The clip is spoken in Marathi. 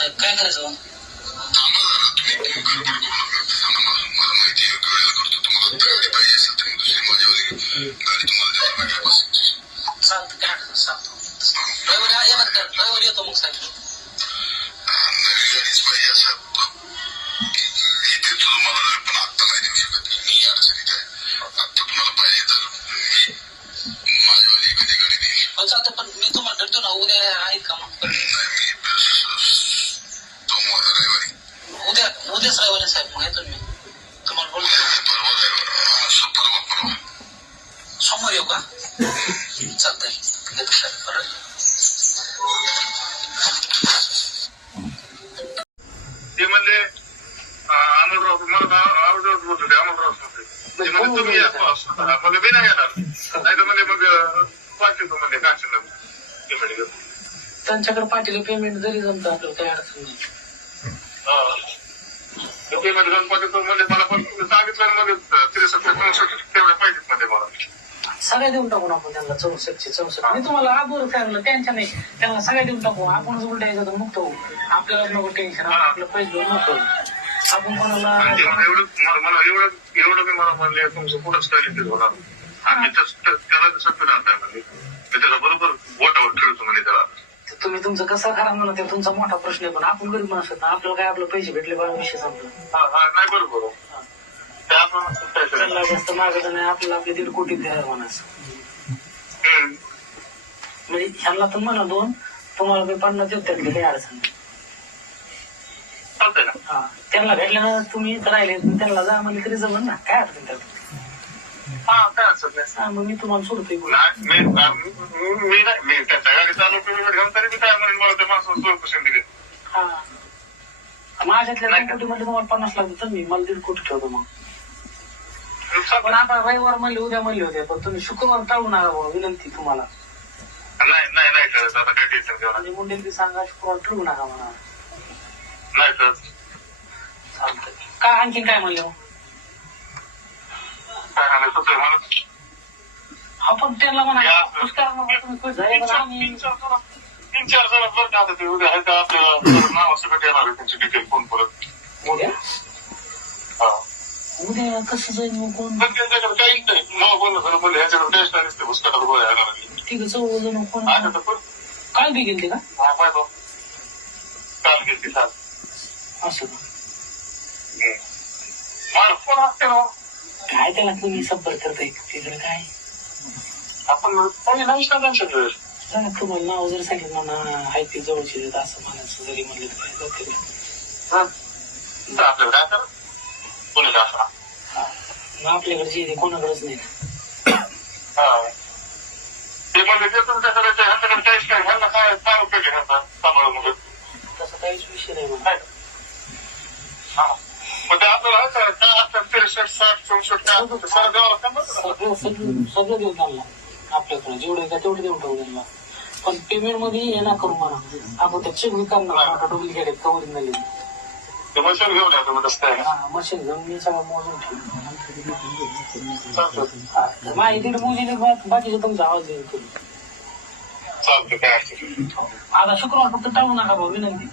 साहेब काय करायचं मग? चालतं काय अडचण सांगतो. ड्रायव्हर येतो मग साहेब. चालतं पण मी तुम्हाला भेटतो ना उद्या आहेत का मग? उद्याच रविवारी साहेब मग येतो मी तुम्हाला बोलतो. सोमवार येऊ का? चालतंय येतो साहेब बरं. ते म्हणले अमोलराव मला अमोलराव बोलत होते अमोलराव म्हणजे तुम्ही म्हणजे मी नाही येणार नाही तर म्हणजे मग पाठवतो म्हणजे काशीला पेमेंट त्यांच्याकडे पाठीला पेमेंट जरी जमतं आपल्याला काही अडचण नाही. पेमेंट घेऊन पाठवतो म्हणजे मला पण सांगितलं मध्ये 63-64 तेवढ्या पाहिजेत मध्ये मला सगळ्या देऊन टाकून आपण त्यांना 64 मी तुम्हाला अगोदर सांगितलं त्यांच्या नाही त्यांना सगळ्या देऊन टाकू आपणच उलटायचं तर मुक्त होऊ. आपल्याला नको टेन्शन आपलं पैसे घेऊन नको आपण कोणाला एवढं मी मला म्हणले तुमचं पुढं स्टाईल होणार आम्ही त्याला सत्य राहताय म्हणजे त्याला बरोबर बोटावर खेळतो म्हणजे त्याला. तुम्ही तुमचं कसं करा म्हणा ते तुमचा मोठा प्रश्न आहे पण आपण गरीब माणसं ना आपल्याला काय आपलं पैसे भेटले बघा विषय संपला. नाही बरोबर त्यांना जास्त मागत नाही आपल्याला आपले 1.5 कोटी द्यायला म्हणायचं म्हणजे ह्यांना तर म्हणा 2 तुम्हाला मी 50 देऊ त्यातली काही अडचण नाही. हा त्यांना भेटल्यानं तुम्ही राहिले त्यांना जा म्हणले तरी जमन ना काय अडचण त्यात. मग मी तुम्हाला सोडतोय मी त्याच्या गाडी चालू पेमेंट घेऊन तरी मी काय म्हणेन मला त्या माणसाला 16% दिले. हा माझ्यातल्या 2 कोटी मध्ये तुम्हाला 50 लाख देतो मी मला 1.5 कोटी ठेवतो मग. पण आता रविवार म्हणले उद्या म्हणले होते पण तुम्ही शुक्रवार टाळू नका बाबा विनंती तुम्हाला. नाही करत आता काय टेन्शन घेऊ म्हणजे मुंडेंनी सांगा शुक्रवार ठेवू नका म्हणा. नाही करत चालतंय काय आणखी काय म्हणले मग? काय सांगायचं मला आपण त्यांना म्हणा पुष्कळ मग तुम्ही खुश झाले बरं आम्ही 3-4 जण बरं का आता ते उद्या आहे का आपल्याला नाव सगळं येणार आहे त्यांची डिटेल फोन परत उद्या हा उद्या कसं जाईल मग कोण पण त्यांच्याकडे काहीच नाही नाव बोलणं झालं म्हणजे ह्याच्याकडे काहीच नाही नसते पुस्तकात गोळ्या येणार ठीक आहे चौघ कोण आता पण काल बी गेलते का? काल गेली काल असं का मला फोन असते ना काय त्याला तुम्ही संपर्क करताय तिकडे काय आपण नाही त्यांच्याकडे सांगा तुम्हाला नाव जर सांगितलं म्हणा आहे ते जवळचे देत असं म्हणायचं जरी म्हणलं तर काय जाते आपल्याकडे काय करा कोणी असा आपल्याकडे जे कोणाकडेच नाही ते म्हणजे ते तुमच्याकडे ह्यांच्याकडे काहीच काय ह्यांना काय उपयोग आहे ह्यांचा सांभाळून मग तसं काहीच विषय नाही म्हणा. मग ते आपल्याला काय असतात 63-60-64 काय सगळं द्यावं लागतं सगळं देऊन त्यांना आपल्याकडे जेवढे का तेवढे देऊन टाकू त्यांना पण पेमेंट मध्ये ये ना करू म्हणा आपण त्या चेक करणार डुप्लिकेट आहेत कवर झाले ते मशीन घेऊन या तुम्ही कसं काय मशीन घेऊन मी सगळं मोजून ठेवू माझी 1.5 मोजीने बाकीचं तुमचा आवाज देऊन करू चालतं काय आता शुक्रवार फक्त टाळू नका भाऊ विनंती.